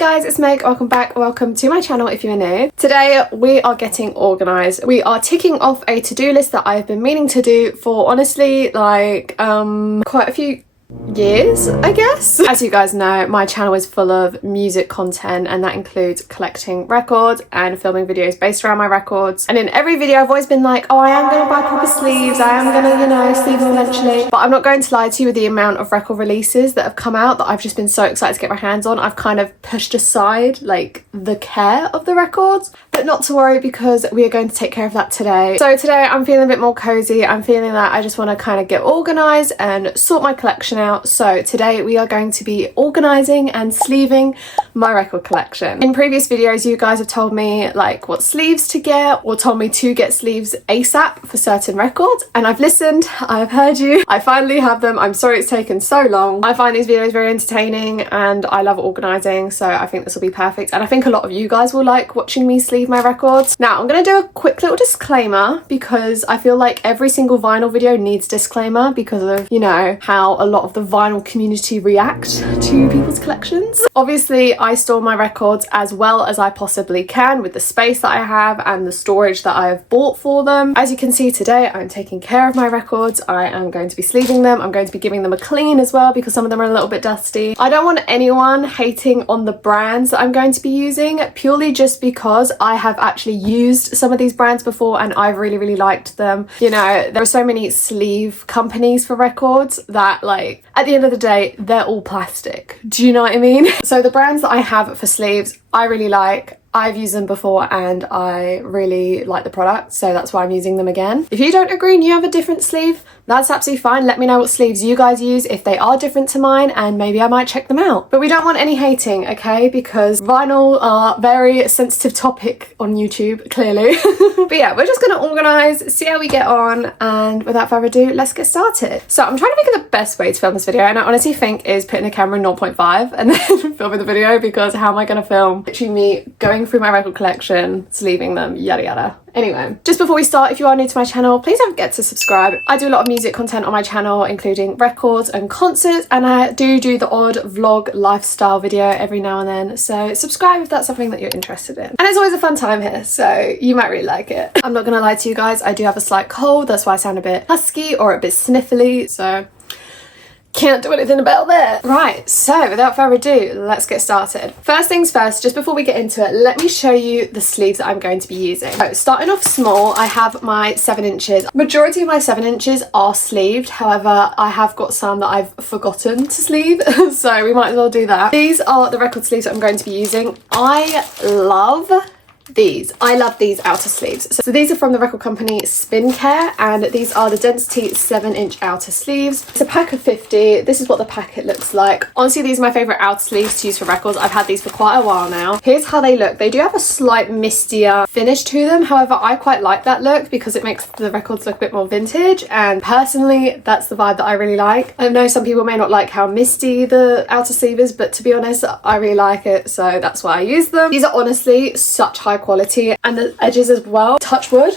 guys, it's Meg. Welcome back. Welcome to my channel if you're new. Today we are getting organised. We are ticking off a to-do list that I've been meaning to do for honestly like quite a few years, I guess. As you guys know, my channel is full of music content, and that includes collecting records and filming videos based around my records. And in every video I've always been like, oh, I am gonna buy proper sleeves, I am gonna, you know, sleeve them eventually. But I'm not going to lie to you, with the amount of record releases that have come out that I've just been so excited to get my hands on, I've kind of pushed aside like the care of the records. But not to worry, because we are going to take care of that today. So today I'm feeling a bit more cozy. I'm feeling that I just want to kind of get organised and sort my collection out. So today we are going to be organising and sleeving my record collection. In previous videos you guys have told me like what sleeves to get, or told me to get sleeves ASAP for certain records, and I've listened, I've heard you, I finally have them. I'm sorry it's taken so long. I find these videos very entertaining and I love organising, so I think this will be perfect, and I think a lot of you guys will like watching me sleeve my records. Now I'm going to do a quick little disclaimer, because I feel like every single vinyl video needs disclaimer because of, you know, how a lot of the vinyl community react to people's collections. Obviously I store my records as well as I possibly can with the space that I have and the storage that I have bought for them. As you can see today, I'm taking care of my records. I am going to be sleeving them. I'm going to be giving them a clean as well, because some of them are a little bit dusty. I don't want anyone hating on the brands that I'm going to be using, purely just because I have actually used some of these brands before and I've really liked them. You know, there are so many sleeve companies for records that, like, at the end of the day, they're all plastic. Do you know what I mean? So the brands that I have for sleeves, I really like. I've used them before and I really like the product, so that's why I'm using them again. If you don't agree and you have a different sleeve, that's absolutely fine. Let me know what sleeves you guys use if they are different to mine, and maybe I might check them out. But we don't want any hating, okay? Because vinyl are a very sensitive topic on YouTube, clearly. But yeah, we're just gonna organise, see how we get on, and without further ado, let's get started. So I'm trying to think of the best way to film this video, and I honestly think is putting the camera in 0.5 and then filming the video, because how am I gonna film literally me going through my record collection, sleeving them, yada yada. Anyway, just before we start, if you are new to my channel, please don't forget to subscribe. I do a lot of music content on my channel, including records and concerts, and I do the odd vlog lifestyle video every now and then, so subscribe if that's something that you're interested in. And it's always a fun time here, so you might really like it. I'm not gonna lie to you guys, I do have a slight cold, that's why I sound a bit husky or a bit sniffly, so can't do anything about that. Right, so without further ado, let's get started. First things first, just before we get into it, let me show you the sleeves that I'm going to be using. So starting off small, I have my 7 inches. Majority of my 7 inches are sleeved, however I have got some that I've forgotten to sleeve, so we might as well do that. These are the record sleeves that I'm going to be using. I love these. I love these outer sleeves. So these are from the record company Spin Care, and these are the Density 7-inch outer sleeves. It's a pack of 50. This is what the packet looks like. Honestly, these are my favourite outer sleeves to use for records. I've had these for quite a while now. Here's how they look. They do have a slight mistier finish to them. However, I quite like that look because it makes the records look a bit more vintage, and personally, that's the vibe that I really like. I know some people may not like how misty the outer sleeve is, but to be honest, I really like it, so that's why I use them. These are honestly such high quality, and the edges as well, touch wood,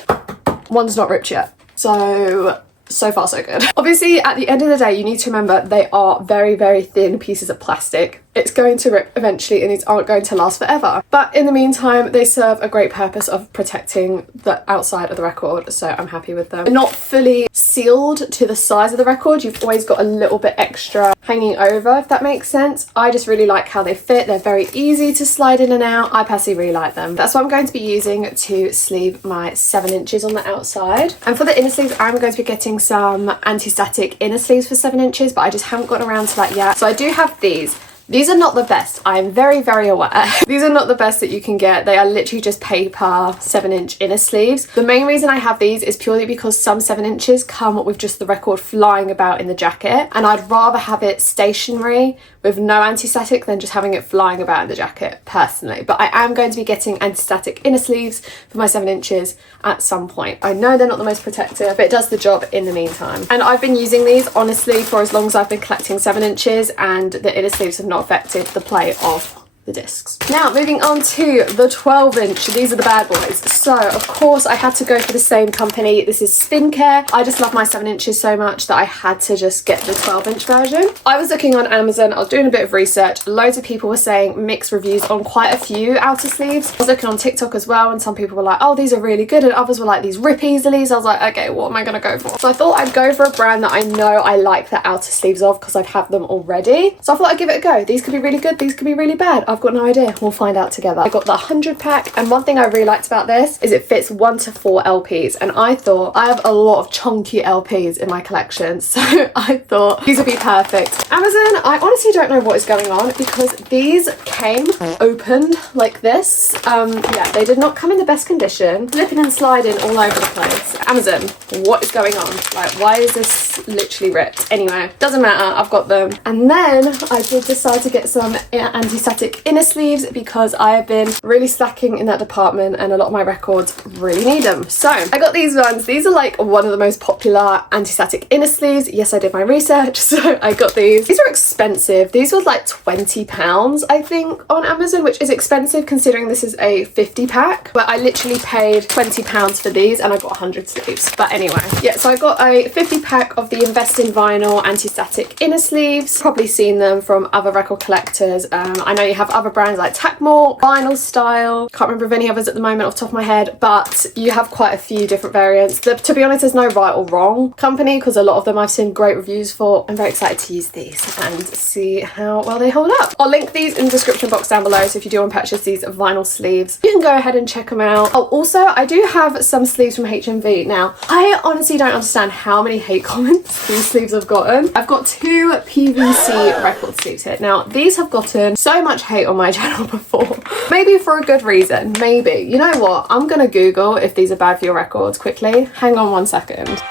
one's not ripped yet, so far so good. Obviously at the end of the day you need to remember they are very thin pieces of plastic. It's going to rip eventually and these aren't going to last forever, but in the meantime they serve a great purpose of protecting the outside of the record, so I'm happy with them. They're not fully sealed to the size of the record, you've always got a little bit extra hanging over, if that makes sense. I just really like how they fit. They're very easy to slide in and out. I personally really like them. That's what I'm going to be using to sleeve my 7 inches on the outside. And for the inner sleeves, I'm going to be getting some anti-static inner sleeves for 7 inches, but I just haven't gotten around to that yet. So I do have these. These are not the best, I am very aware. These are not the best that you can get. They are literally just paper 7-inch inner sleeves. The main reason I have these is purely because some 7 inches come with just the record flying about in the jacket, and I'd rather have it stationary with no anti-static than just having it flying about in the jacket, personally. But I am going to be getting anti-static inner sleeves for my 7 inches at some point. I know they're not the most protective, but it does the job in the meantime. And I've been using these honestly for as long as I've been collecting 7 inches, and the inner sleeves have not affected the play of the discs. Now moving on to the 12-inch. These are the bad boys. So of course I had to go for the same company. This is Skincare. I just love my 7 inches so much that I had to just get the 12-inch version. I was looking on Amazon, I was doing a bit of research. Loads of people were saying mixed reviews on quite a few outer sleeves. I was looking on TikTok as well, and some people were like, oh, these are really good, and others were like, these rip easily. So I was like, okay, what am I gonna go for? So I thought I'd go for a brand that I know I like the outer sleeves of because I've had them already. So I thought I'd give it a go. These could be really good, these could be really bad. I've got no idea. We'll find out together. I got the 100 pack, and one thing I really liked about this is it fits 1 to 4 LPs, and I thought I have a lot of chunky LPs in my collection, so I thought these would be perfect. Amazon, I honestly don't know what is going on because these came opened like this. Yeah, they did not come in the best condition. Slipping and sliding all over the place. Amazon, what is going on? Like, why is this literally ripped? Anyway, doesn't matter, I've got them. And then I did decide to get some anti-static inner sleeves because I have been really slacking in that department and a lot of my records really need them. So I got these ones. These are like one of the most popular anti-static inner sleeves. Yes, I did my research, so I got these. These are expensive. These were like £20 I think on Amazon, which is expensive considering this is a 50 pack, but I literally paid £20 for these and I got 100 sleeves. But anyway, yeah, so I got a 50 pack of the Invest in Vinyl anti-static inner sleeves. Probably seen them from other record collectors. I know you have other brands like Tackmore, Vinyl Style. Can't remember of any others at the moment off the top of my head, but you have quite a few different variants. To be honest, there's no right or wrong company because a lot of them I've seen great reviews for. I'm very excited to use these and see how well they hold up. I'll link these in the description box down below, so if you do want to purchase these vinyl sleeves, you can go ahead and check them out. Oh, also, I do have some sleeves from HMV. Now, I honestly don't understand how many hate comments these sleeves have gotten. I've got 2 PVC record sleeves here. Now, these have gotten so much hate on my channel before. Maybe for a good reason, maybe. You know what? I'm gonna Google if these are bad for your records quickly. Hang on 1 second.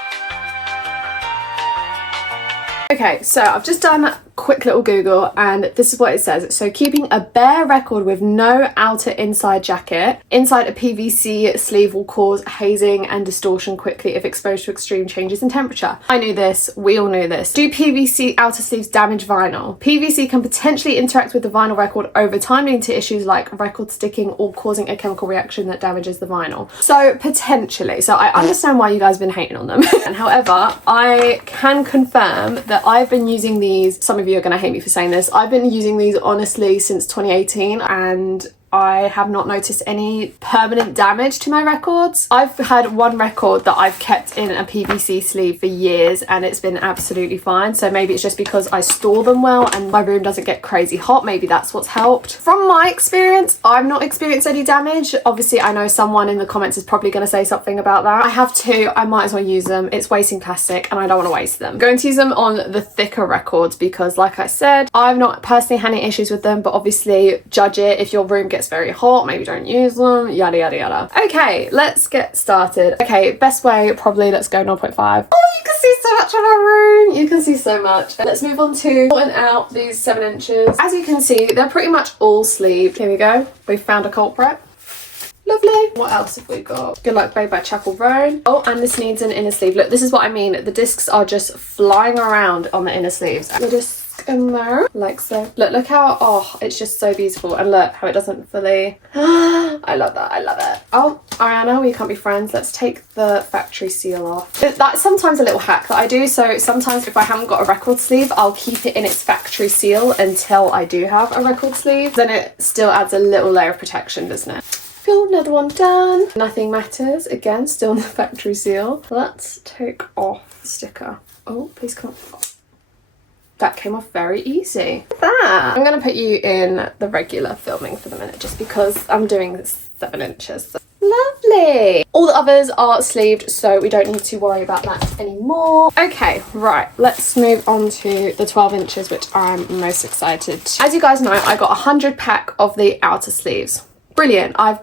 Okay, so I've just done a quick little Google and this is what it says. So keeping a bare record with no outer inside jacket inside a PVC sleeve will cause hazing and distortion quickly if exposed to extreme changes in temperature. I knew this, we all knew this. Do PVC outer sleeves damage vinyl? PVC can potentially interact with the vinyl record over time, leading to issues like record sticking or causing a chemical reaction that damages the vinyl. So potentially, so I understand why you guys have been hating on them. And however, I can confirm that I've been using these, some of you are going to hate me for saying this, I've been using these honestly since 2018 and I have not noticed any permanent damage to my records. I've had one record that I've kept in a PVC sleeve for years and it's been absolutely fine. So maybe it's just because I store them well and my room doesn't get crazy hot. Maybe that's what's helped. From my experience, I've not experienced any damage. Obviously, I know someone in the comments is probably going to say something about that. I have 2, I might as well use them. It's wasting plastic and I don't want to waste them. I'm going to use them on the thicker records because like I said, I've not personally had any issues with them, but obviously judge it. If your room gets very hot, maybe don't use them, yada yada yada. Okay, let's get started. Okay, best way probably, let's go 0.5. Oh, you can see so much of our room, you can see so much. Let's move on to sorting out these 7 inches. As you can see, they're pretty much all sleeved. Here we go, we found a culprit. Lovely. What else have we got? Good Luck Babe by Chapel Roan. Oh, and this needs an inner sleeve. Look, this is what I mean, the discs are just flying around on the inner sleeves. The disc in there like so. Look how, oh, it's just so beautiful, and look how it doesn't fully I love that, I love it. Oh, Ariana, we can't be friends. Let's take the factory seal off. That's sometimes a little hack that I do. So sometimes if I haven't got a record sleeve, I'll keep it in its factory seal until I do have a record sleeve. Then it still adds a little layer of protection, doesn't it? Feel another one done. Nothing matters. Again, still in the factory seal. Let's take off the sticker. Oh, please come off. That came off very easy. That. I'm going to put you in the regular filming for the minute just because I'm doing 7 inches. So. Lovely. All the others are sleeved, so we don't need to worry about that anymore. Okay, right, let's move on to the 12 inches, which I'm most excited to. As you guys know, I got a 100 pack of the outer sleeves. Brilliant. I've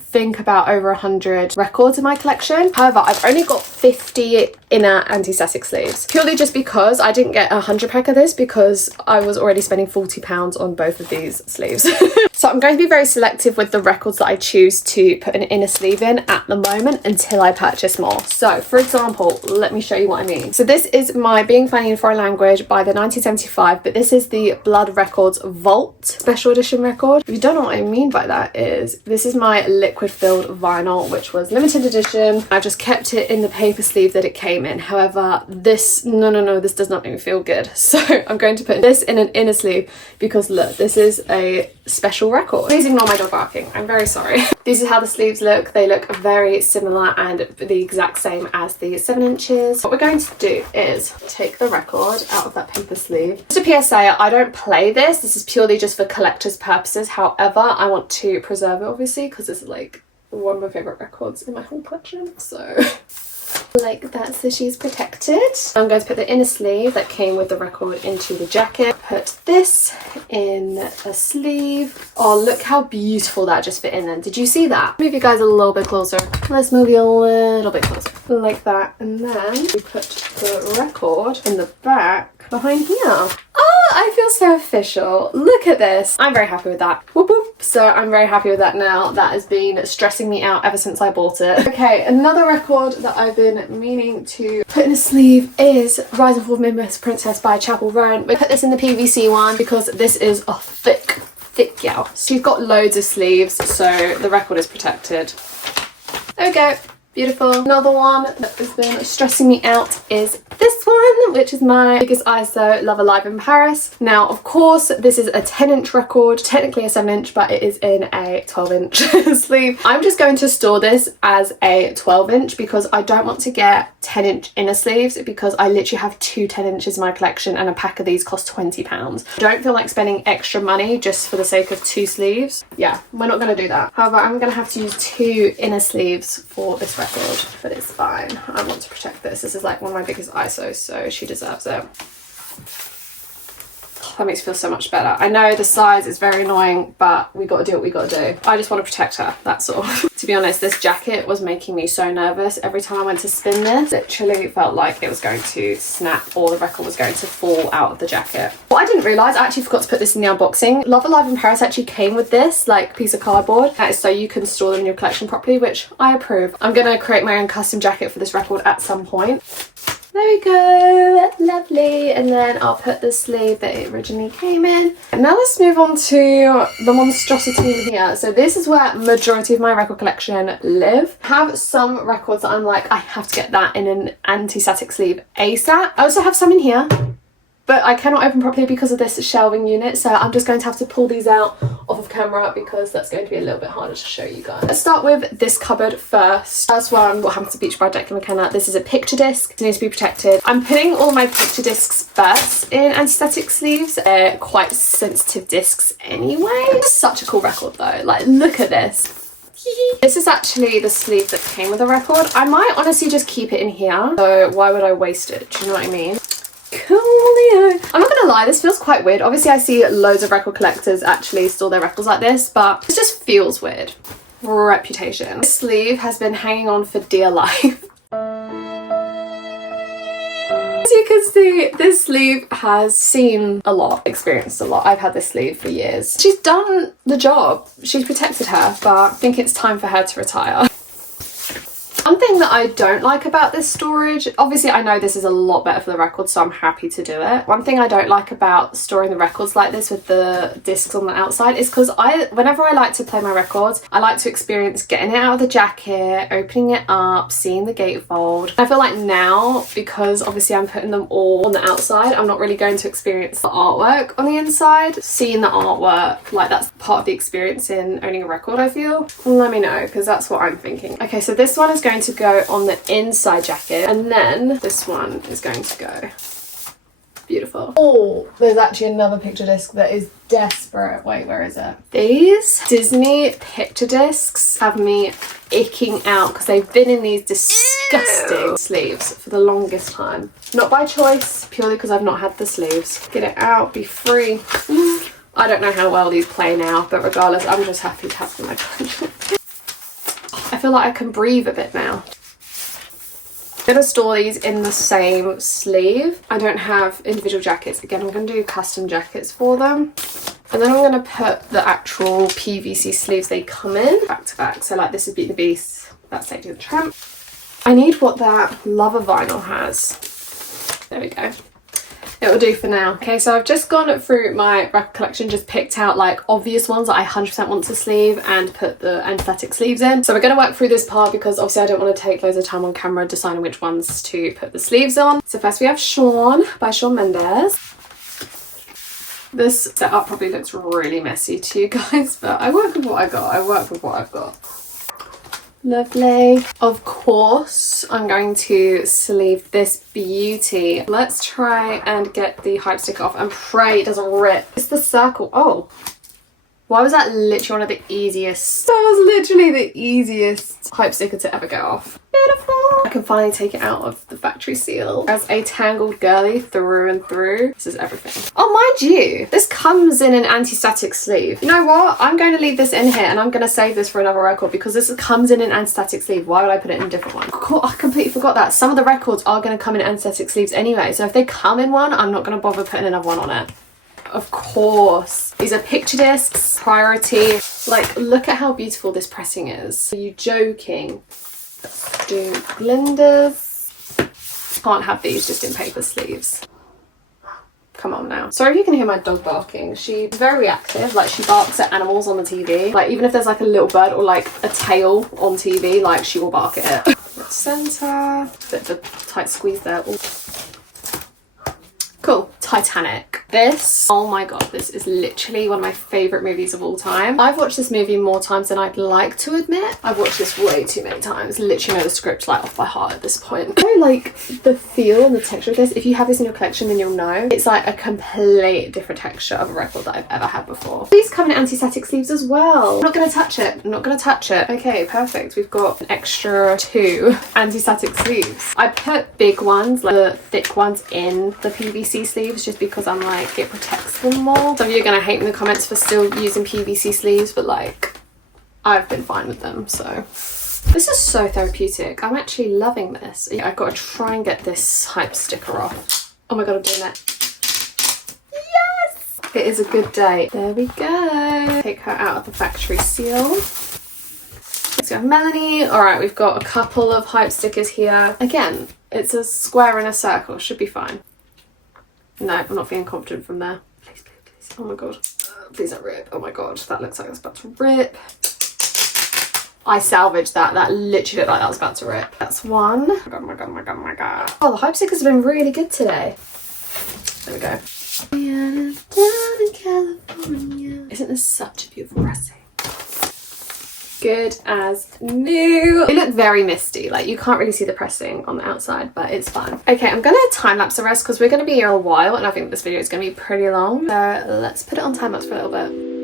think about over 100 records in my collection. However, I've only got 50 inner anti-static sleeves, purely just because I didn't get a 100 pack of this because I was already spending £40 on both of these sleeves. So I'm going to be very selective with the records that I choose to put an inner sleeve in at the moment until I purchase more. So for example, let me show you what I mean. So this is my Being Funny in a Foreign Language by the 1975, but this is the Blood Records Vault special edition record. If you don't know what I mean by that, is this is my liquid filled vinyl, which was limited edition. I've just kept it in the paper sleeve that it came in. However, this, no, this does not make me feel good. So I'm going to put this in an inner sleeve because look, this is a special record. Please ignore my dog barking, I'm very sorry. This is how the sleeves look. They look very similar and the exact same as the 7 inches. What we're going to do is take the record out of that paper sleeve. Just a PSA, I don't play this. This is purely just for collector's purposes. However, I want to preserve it obviously because it's like one of my favourite records in my whole collection. So like that, so she's protected. I'm going to put the inner sleeve that came with the record into the jacket. Put this in a sleeve. Oh, look how beautiful that just fit in then. Did you see that? Move you guys a little bit closer. Let's move you a little bit closer. Like that. And then we put the record in the back behind here. Oh, I feel so official. Look at this. I'm very happy with that. Whoop whoop. So I'm very happy with that now. That has been stressing me out ever since I bought it. Okay, another record that I've been meaning to put in a sleeve is Rise and Fall of Midwest Princess by Chapel Roan. We put this in the PVC one because this is a thick gal. She's got loads of sleeves, so the record is protected. There we go. Beautiful. Another one that has been stressing me out is this one, which is my biggest ISO Love Alive in Paris. Now, of course, this is a 10-inch record, technically a 7-inch, but it is in a 12-inch sleeve. I'm just going to store this as a 12-inch because I don't want to get 10-inch inner sleeves because I literally have 2 10 inches in my collection and a pack of these cost £20. I don't feel like spending extra money just for the sake of 2 sleeves. Yeah, we're not going to do that. However, I'm going to have to use 2 inner sleeves for this record. But it's fine. I want to protect this. This is like one of my biggest ISOs, so she deserves it. That makes me feel so much better. I know the size is very annoying, but we got to do what we got to do. I just want to protect her, that's all. To be honest, this jacket was making me so nervous. Every time I went to spin this, literally felt like it was going to snap or the record was going to fall out of the jacket. What I didn't realise, I actually forgot to put this in the unboxing. Love Alive in Paris actually came with this like piece of cardboard. That is so you can store them in your collection properly, which I approve. I'm going to create my own custom jacket for this record at some point. There we go, lovely. And then I'll put the sleeve that it originally came in. And now let's move on to the monstrosity in here. So this is where majority of my record collection live. I have some records that I'm like, I have to get that in an anti-static sleeve ASAP. I also have some in here, but I cannot open properly because of this shelving unit, so I'm just going to have to pull these out off of camera because that's going to be a little bit harder to show you guys. Let's start with this cupboard first. First one, what happens to Beach by Declan McKenna. This is a picture disc. It needs to be protected. I'm putting all my picture discs first in anti-static sleeves. They're quite sensitive discs anyway. It's such a cool record though. Like, look at this. This is actually the sleeve that came with the record. I might honestly just keep it in here, so why would I waste it? Do you know what I mean? Coolio. I'm not gonna lie, this feels quite weird. Obviously I see loads of record collectors actually store their records like this, but it just feels weird. Reputation. This sleeve has been hanging on for dear life. As you can see, this sleeve has seen a lot, experienced a lot. I've had this sleeve for years. She's done the job. She's protected her, but I think it's time for her to retire. One thing that I don't like about this storage, obviously I know this is a lot better for the record, so I'm happy to do it. One thing I don't like about storing the records like this with the discs on the outside is because whenever I like to play my records, I like to experience getting it out of the jacket, opening it up, seeing the gatefold. I feel like now, because obviously I'm putting them all on the outside, I'm not really going to experience the artwork on the inside. Seeing the artwork, like that's part of the experience in owning a record, I feel. Let me know, because that's what I'm thinking. Okay, so this one is going to go on the inside jacket, and then this one is going to go. Beautiful. Oh, there's actually another picture disc that is desperate. Wait, where is it? These Disney picture discs have me icking out because they've been in these disgusting sleeves for the longest time. Not by choice, purely because I've not had the sleeves. Get it out, be free. I don't know how well these play now, but regardless, I'm just happy to have them in my collection. feel like I can breathe a bit now. I'm going to store these in the same sleeve. I don't have individual jackets. Again, I'm going to do custom jackets for them. And then I'm going to put the actual PVC sleeves they come in back to back. So like this is Beauty and the Beast, that's Lady and the Tramp. I need what that Lover vinyl has. There we go. It will do for now. Okay, so I've just gone through my record collection, just picked out like obvious ones that I 100% want to sleeve and put the anesthetic sleeves in. So we're going to work through this part because obviously I don't want to take loads of time on camera deciding which ones to put the sleeves on. So first we have Sean by Shawn Mendes. This setup probably looks really messy to you guys, but I work with what I got. I work with what I've got. Lovely. Of course, I'm going to sleeve this beauty. Let's try and get the hype sticker off and pray it doesn't rip. It's the circle. Oh, why was that literally one of the easiest? That was literally the easiest hype sticker to ever go off. Beautiful. I can finally take it out of the factory seal. As a tangled girly through and through. This is everything. Oh, mind you, this comes in an anti-static sleeve. You know what? I'm going to leave this in here and I'm going to save this for another record because this comes in an anti-static sleeve. Why would I put it in a different one? Cool, I completely forgot that. Some of the records are going to come in anti-static sleeves anyway. So if they come in one, I'm not going to bother putting another one on it. Of course. These are picture discs, priority. Like, look at how beautiful this pressing is. Are you joking? Let's do Glinda's. Can't have these just in paper sleeves. Come on now. Sorry if you can hear my dog barking. She's very reactive. Like, she barks at animals on the TV. Like, even if there's like a little bird or like a tail on TV, like she will bark at it. Center. Bit of a tight squeeze there. Ooh. Cool. Titanic. This, oh my god, this is literally one of my favourite movies of all time. I've watched this movie more times than I'd like to admit. I've watched this way too many times. Literally know the script like off by heart at this point. I like the feel and the texture of this. If you have this in your collection, then you'll know. It's like a complete different texture of a record that I've ever had before. These come in anti-static sleeves as well. I'm not going to touch it. I'm not going to touch it. Okay, perfect. We've got an extra 2 anti-static sleeves. I put big ones, like the thick ones, in the PVC sleeves just because I'm like, it protects them more. Some of you are going to hate me in the comments for still using PVC sleeves, but like, I've been fine with them, so. This is so therapeutic. I'm actually loving this. I've got to try and get this hype sticker off. Oh my god, I'm doing that. Yes! It is a good day. There we go. Take her out of the factory seal. Let's go Melanie. All right, we've got a couple of hype stickers here. Again, it's a square and a circle. Should be fine. No, I'm not feeling confident from there. Please, please, please. Oh my god. Please don't rip. Oh my god, that looks like it's about to rip. I salvaged that. That literally looked like that was about to rip. That's one. Oh my god, oh my god, oh my god, oh my god. Oh, the hype stickers have been really good today. There we go. Down in California. Isn't this such a beautiful pressing? Good as new. They look very misty, like you can't really see the pressing on the outside, but it's fun. Okay, I'm gonna time lapse the rest because we're gonna be here a while and I think this video is gonna be pretty long. So let's put it on time lapse for a little bit.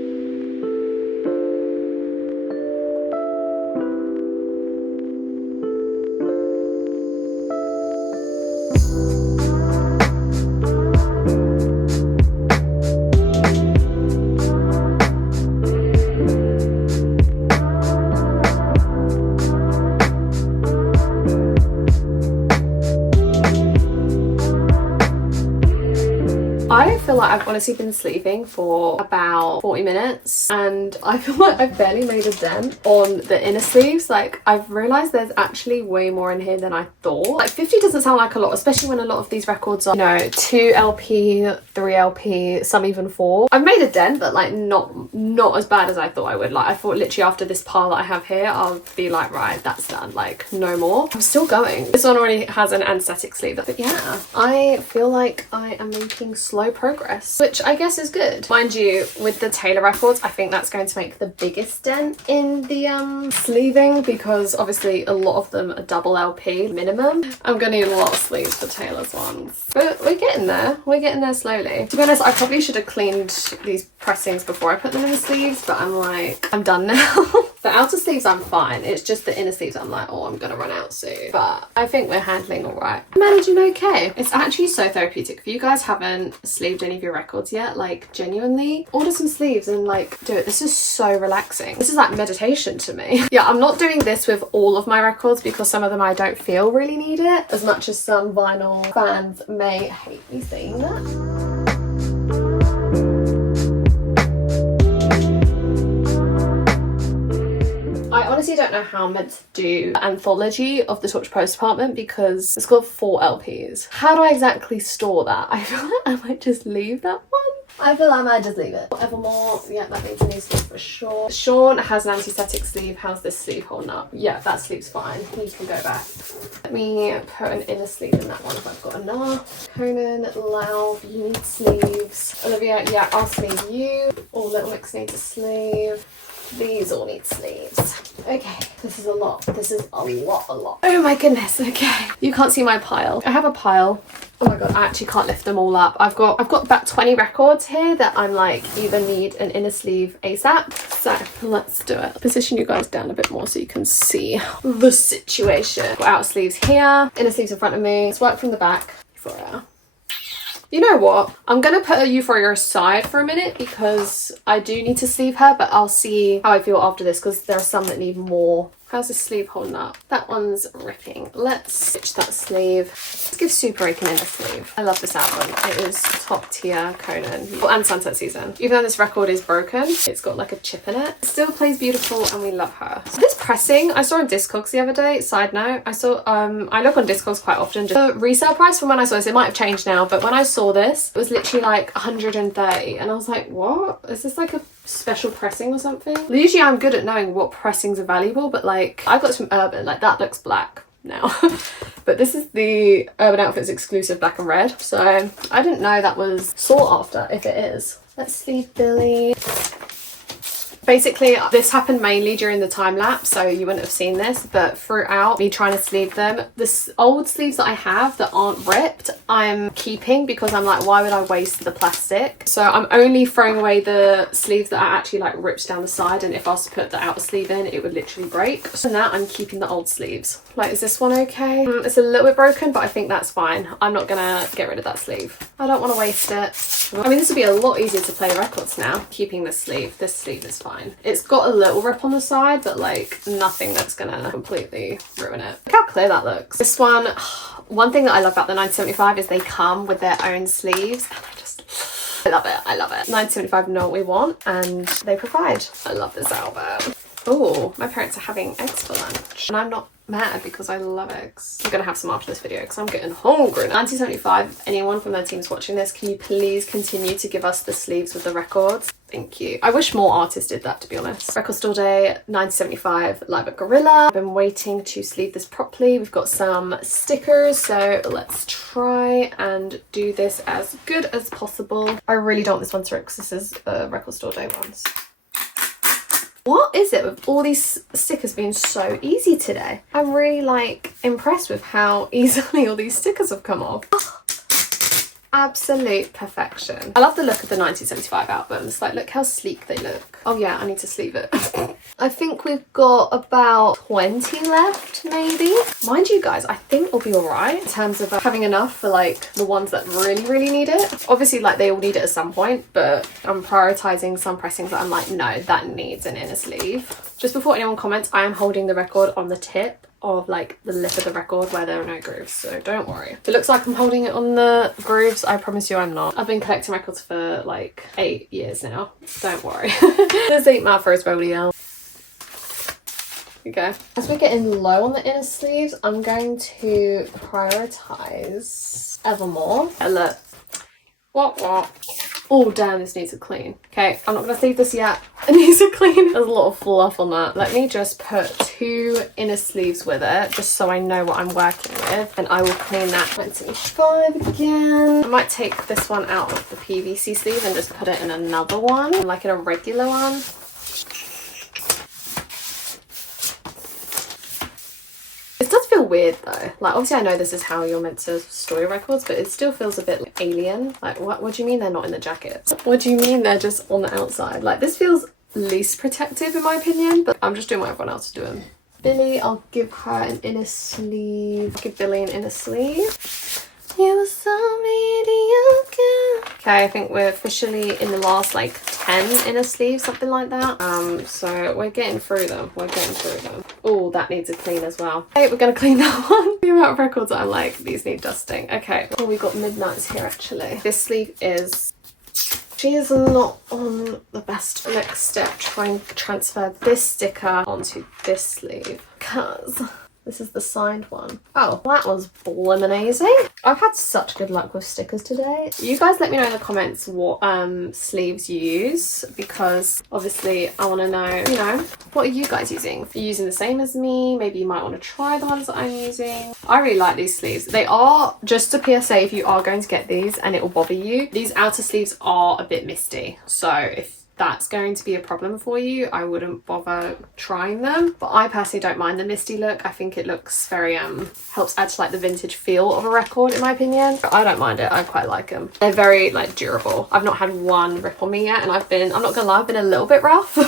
I feel like I've honestly been sleeping for about 40 minutes and I feel like I've barely made a dent on the inner sleeves. Like, I've realised there's actually way more in here than I thought. Like, 50 doesn't sound like a lot, especially when a lot of these records are, you know, 2 LP, 3 LP, some even 4. I've made a dent, but like not as bad as I thought I would. Like, I thought literally after this pile that I have here, I'll be like, right, that's done, like no more. I'm still going. This one already has an anesthetic sleeve, but yeah, I feel like I am making slow progress, which I guess is good. Mind you, with the Taylor records, I think that's going to make the biggest dent in the sleeving because obviously a lot of them are double LP minimum. I'm gonna need a lot of sleeves for Taylor's ones, but we're getting there. We're getting there slowly. To be honest, I probably should have cleaned these pressings before I put them in the sleeves, but I'm like, I'm done now. The outer sleeves I'm fine, it's just the inner sleeves I'm like, oh, I'm gonna run out soon. But I think we're handling all right. Managing okay. It's actually so therapeutic. If you guys haven't sleeved any of your records yet, like genuinely, order some sleeves and like do it. This is so relaxing. This is like meditation to me. Yeah, I'm not doing this with all of my records because some of them I don't feel really need it as much as some vinyl fans may hate me saying that. I honestly don't know how I'm meant to do anthology of the Torch Post Department because it's got 4 LPs. How do I exactly store that? I feel like I might just leave that one. I feel I might just leave it. Evermore, yeah, that means a new sleeve for sure. Sean has an anti-static sleeve. How's this sleeve holding up? Yeah, that sleeve's fine. You can go back. Let me put an inner sleeve in that one if I've got enough. Conan, Lau, you need sleeves. Olivia, yeah, I'll sleeve you. All Little Mix needs a sleeve. These all need sleeves. Okay, this is a lot. This is a lot. Oh my goodness, okay. You can't see my pile. I have a pile. Oh my god, I actually can't lift them all up. I've got about 20 records here that I'm like either need an inner sleeve ASAP. So let's do it. Position you guys down a bit more so you can see the situation. Got outer sleeves here, inner sleeves in front of me. Let's work from the back. Euphoria. You know what? I'm going to put Euphoria aside for a minute because I do need to sleeve her, but I'll see how I feel after this because there are some that need more. How's this sleeve holding up? That one's ripping. Let's stitch that sleeve. Let's give Super Aiken in a sleeve. I love this album. It is top tier Conan. Oh, and Sunset Season. Even though this record is broken, it's got like a chip in it. It still plays beautiful and we love her. So this pressing, I saw on Discogs the other day. Side note, I saw, I look on Discogs quite often. The resale price from when I saw this, it might have changed now, but when I saw this, it was literally like 130. And I was like, what? Is this like a special pressing or something? Usually I'm good at knowing what pressings are valuable, but like I got this from Urban, like that looks black now. But this is the Urban Outfitters exclusive black and red, so I didn't know that was sought after, if it is. Let's sleeve Billy. Basically, this happened mainly during the time lapse, so you wouldn't have seen this, but throughout me trying to sleeve them, the old sleeves that I have that aren't ripped, I'm keeping because I'm like, why would I waste the plastic? So I'm only throwing away the sleeves that are actually like ripped down the side, and if I was to put the outer sleeve in, it would literally break. So now I'm keeping the old sleeves. Like, is this one okay? It's a little bit broken, but I think that's fine. I'm not gonna get rid of that sleeve. I don't want to waste it. I mean, this would be a lot easier to play records now, keeping this sleeve. This sleeve is fine. It's got a little rip on the side, but like nothing that's gonna completely ruin it. Look how clear that looks. This one, one thing that I love about the 1975 is they come with their own sleeves, and I love it. I love it. 1975 know what we want and they provide. I love this album. Oh, my parents are having eggs for lunch and I'm not mad because I love eggs. I'm gonna have some after this video because I'm getting hungry. 1975, anyone from their team's watching this, can you please continue to give us the sleeves with the records? Thank you. I wish more artists did that, to be honest. RecordStoreDay 1975 live at Gorilla. I've been waiting to sleeve this properly. We've got some stickers, so let's try and do this as good as possible. I really don't want this one to rip because this is the RecordStoreDay ones. What is it with all these stickers being so easy today? I'm really like impressed with how easily all these stickers have come off. Absolute perfection. I love the look of the 1975 albums. Like, look how sleek they look. Oh yeah, I need to sleeve it. I think we've got about 20 left, maybe. Mind you guys, I think we'll be all right in terms of having enough for like the ones that really need it. Obviously, like they all need it at some point, but I'm prioritizing some pressings that I'm like, no, that needs an inner sleeve. Just before anyone comments, I am holding the record on the tip of like the lip of the record where there are no grooves, so don't worry. If it looks like I'm holding it on the grooves, I promise you I'm not. I've been collecting records for like 8 years now, don't worry. This ain't my first rodeo. Okay, as we're getting low on the inner sleeves, I'm going to prioritize Evermore. Look, what? Oh damn, this needs a clean. Okay, I'm not gonna sleeve this yet. It needs a clean. There's a lot of fluff on that. Let me just put 2 inner sleeves with it, just so I know what I'm working with, and I will clean that. 25 again. I might take this one out of the PVC sleeve and just put it in another one, like in a regular one. It does feel weird though. Like, obviously I know this is how you're meant to store your records, but it still feels a bit like alien. Like, what do you mean they're not in the jackets? What do you mean they're just on the outside? Like, this feels least protective in my opinion, but I'm just doing what everyone else is doing. Billy, I'll give her an inner sleeve. I'll give Billy an inner sleeve. You were so mediocre. Okay, I think we're officially in the last like 10 inner sleeves, something like that. So we're getting through them. Oh, that needs a clean as well. Okay, we're gonna clean that one. The amount of records that I'm like, these need dusting. Okay, oh, we got Midnights here actually. This sleeve is, she is not on the best. Next step, try and transfer this sticker onto this sleeve because this is the signed one. Oh, that was blimmin' easy. I've had such good luck with stickers today. You guys let me know in the comments what sleeves you use, because obviously I want to know, you know, what are you guys using? If you're using the same as me, maybe you might want to try the ones that I'm using. I really like these sleeves. They are, just a PSA if you are going to get these and it will bother you, these outer sleeves are a bit misty. So if that's going to be a problem for you, I wouldn't bother trying them. But I personally don't mind the misty look. I think it looks very helps add to like the vintage feel of a record in my opinion. But I don't mind it. I quite like them. They're very like durable. I've not had one rip on me yet, and I'm not gonna lie, I've been a little bit rough.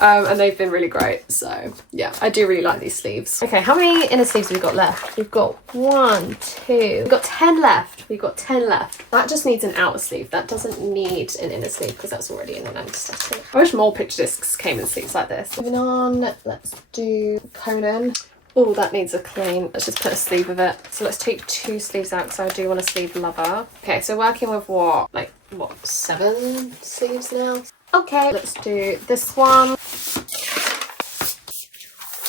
And they've been really great. So yeah, I do really like these sleeves. Okay, how many inner sleeves have we got left? We've got 1, 2, we've got 10 left. We've got 10 left. That just needs an outer sleeve. That doesn't need an inner sleeve because that's already in an anesthetic. I wish more picture discs came in sleeves like this. Moving on, let's do Conan. Oh, that needs a clean. Let's just put a sleeve of it. So let's take 2 sleeves out because I do want a sleeve lover. Okay, so working with what, 7 sleeves now? Okay, let's do this one.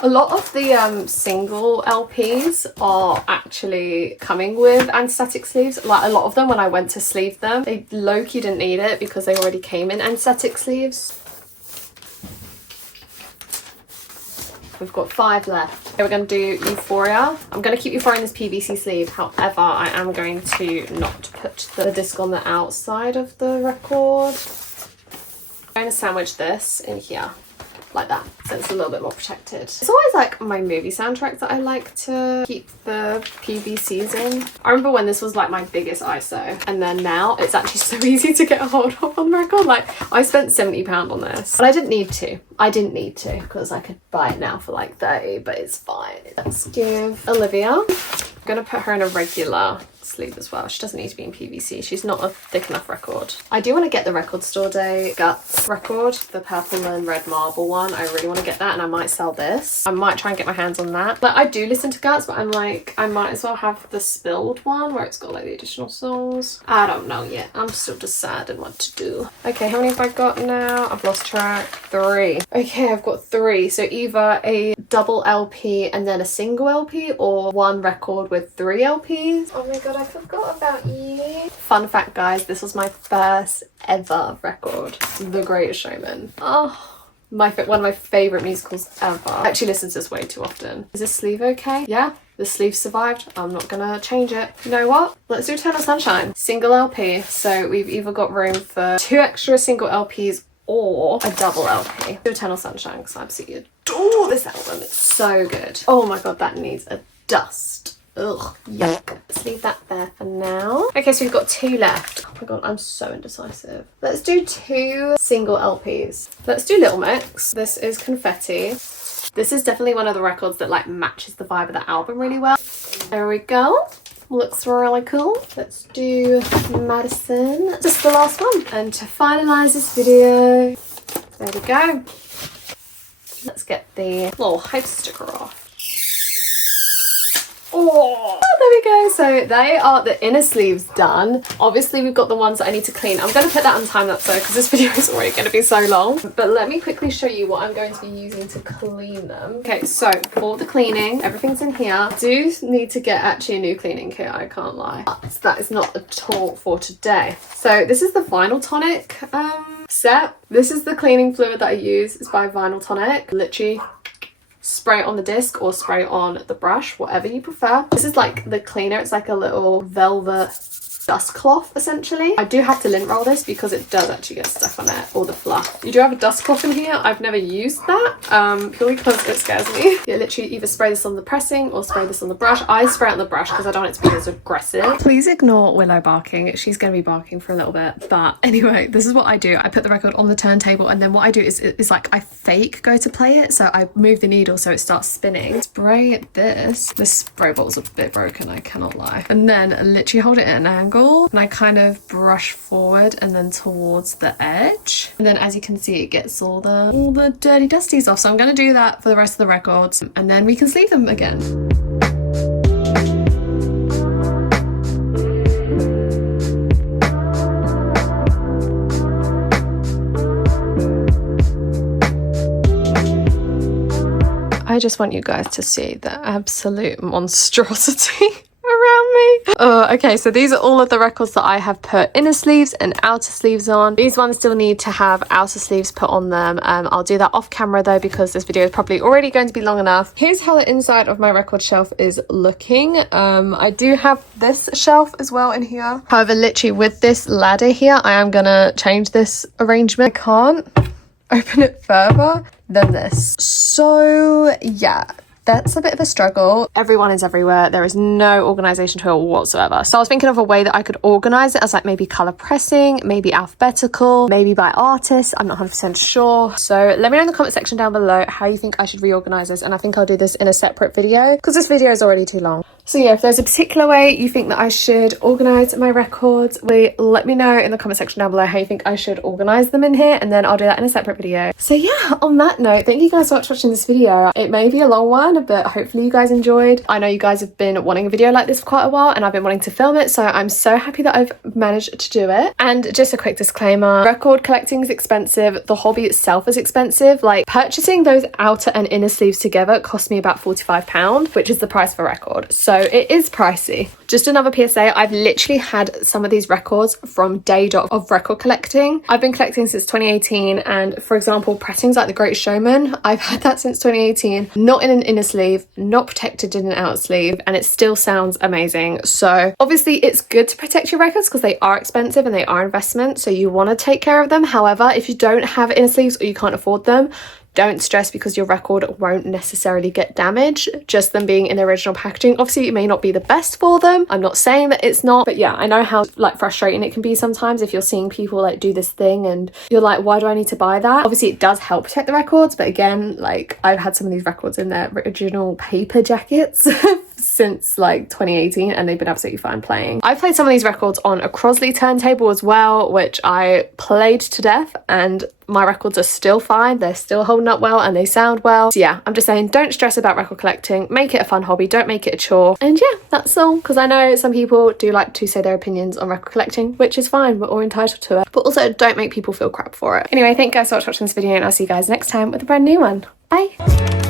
A lot of the single LPs are actually coming with anesthetic sleeves. Like a lot of them, when I went to sleeve them, they low-key didn't need it because they already came in anesthetic sleeves. We've got 5 left. Okay, we're going to do Euphoria. I'm going to keep Euphoria in this PVC sleeve. However, I am going to not put the disc on the outside of the record. I'm going to sandwich this in here like that, so it's a little bit more protected. It's always like my movie soundtracks that I like to keep the PVCs in. I remember when this was like my biggest ISO, and then now it's actually so easy to get a hold of on the record. Like I spent £70 on this, but I didn't need to. Because I could buy it now for like 30, but it's fine. Let's give Olivia. I'm gonna put her in a regular sleeve as well. She doesn't need to be in PVC. She's not a thick enough record. I do want to get the RecordStoreDay Guts record, the purple and red marble one. I really want to get that, and I might sell this. I might try and get my hands on that. Like I do listen to Guts, but I'm like, I might as well have the spilled one where it's got like the additional songs. I don't know yet. I'm still deciding what to do. Okay, how many have I got now? I've lost track. 3. Okay, I've got 3. So either a double LP and then a single LP, or one record with 3 LPs. Oh my god, I forgot about you. Fun fact guys, this was my first ever record, The Greatest Showman. Oh, one of my favourite musicals ever. I actually listen to this way too often. Is this sleeve okay? Yeah, the sleeve survived. I'm not gonna change it. You know what? Let's do Eternal Sunshine. Single LP. So we've either got room for 2 extra single LPs or a double LP. Do Eternal Sunshine because I absolutely adore this album. It's so good. Oh my god, that needs a dust. Ugh, yuck. Let's leave that there for now. Okay, so we've got 2 left. Oh my god, I'm so indecisive. Let's do 2 single LPs. Let's do Little Mix. This is Confetti. This is definitely one of the records that like matches the vibe of the album really well. There we go. Looks really cool. Let's do Madison. Just the last one. And to finalize this video, there we go. Let's get the little hype sticker off. Oh, there we go. So they are the inner sleeves done. Obviously we've got the ones that I need to clean. I'm going to put that on time lapse though because this video is already going to be so long. But let me quickly show you what I'm going to be using to clean them. Okay, so for the cleaning, everything's in here. I do need to get actually a new cleaning kit, I can't lie. But that is not at all for today. So this is the Vinyl Tonic set. This is the cleaning fluid that I use. It's by Vinyl Tonic. Literally spray it on the disc or spray it on the brush, whatever you prefer. This is like the cleaner. It's like a little velvet dust cloth essentially. I do have to lint roll this because it does actually get stuck on it, all the fluff. You do have a dust cloth in here. I've never used that purely because it scares me. You literally either spray this on the pressing or spray this on the brush. I spray it on the brush because I don't want it to be as aggressive. Please ignore Willow barking. She's going to be barking for a little bit. But anyway, this is what I do. I put the record on the turntable, and then what I do is like I fake go to play it. So I move the needle so it starts spinning. Spray this. This spray bottle's a bit broken, I cannot lie. And then literally hold it at an angle middle, and I kind of brush forward and then towards the edge. And then as you can see, it gets all the dirty dusties off. So I'm going to do that for the rest of the records, and then we can sleeve them again. I just want you guys to see the absolute monstrosity around me. Okay, so these are all of the records that I have put inner sleeves and outer sleeves on. These ones still need to have outer sleeves put on them. I'll do that off camera though, because this video is probably already going to be long enough. Here's how the inside of my record shelf is looking. I do have this shelf as well in here. However, literally with this ladder here, I am gonna change this arrangement. I can't open it further than this. So yeah, that's a bit of a struggle. Everyone is everywhere. There is no organization to it whatsoever. So I was thinking of a way that I could organize it as like maybe color pressing, maybe alphabetical, maybe by artist. I'm not 100% sure. So let me know in the comment section down below how you think I should reorganize this. And I think I'll do this in a separate video because this video is already too long. So yeah, if there's a particular way you think that I should organize my records, let me know in the comment section down below how you think I should organize them in here, and then I'll do that in a separate video. So yeah, on that note, thank you guys so much for watching this video. It may be a long one, but hopefully you guys enjoyed. I know you guys have been wanting a video like this for quite a while, and I've been wanting to film it, so I'm so happy that I've managed to do it. And just a quick disclaimer, record collecting is expensive. The hobby itself is expensive. Like, purchasing those outer and inner sleeves together cost me about £45, which is the price of a record. So it is pricey. Just another PSA, I've literally had some of these records from day dot of record collecting. I've been collecting since 2018, and for example, pressings like The Greatest Showman, I've had that since 2018, not in an inner sleeve, not protected in an outer sleeve, and it still sounds amazing. So obviously it's good to protect your records because they are expensive and they are investments, so you want to take care of them. However, if you don't have inner sleeves or you can't afford them, don't stress, because your record won't necessarily get damaged. Just them being in the original packaging, obviously it may not be the best for them. I'm not saying that it's not, but yeah, I know how like frustrating it can be sometimes if you're seeing people like do this thing and you're like, why do I need to buy that? Obviously it does help protect the records, but again, like, I've had some of these records in their original paper jackets since like 2018, and they've been absolutely fine playing. I played some of these records on a Crosley turntable as well, which I played to death, and my records are still fine. They're still holding up well and they sound well. So yeah, I'm just saying, don't stress about record collecting. Make it a fun hobby, don't make it a chore. And yeah, that's all, because I know some people do like to say their opinions on record collecting, which is fine, we're all entitled to it, but also don't make people feel crap for it. Anyway, thank you guys so much for watching this video, and I'll see you guys next time with a brand new one. Bye.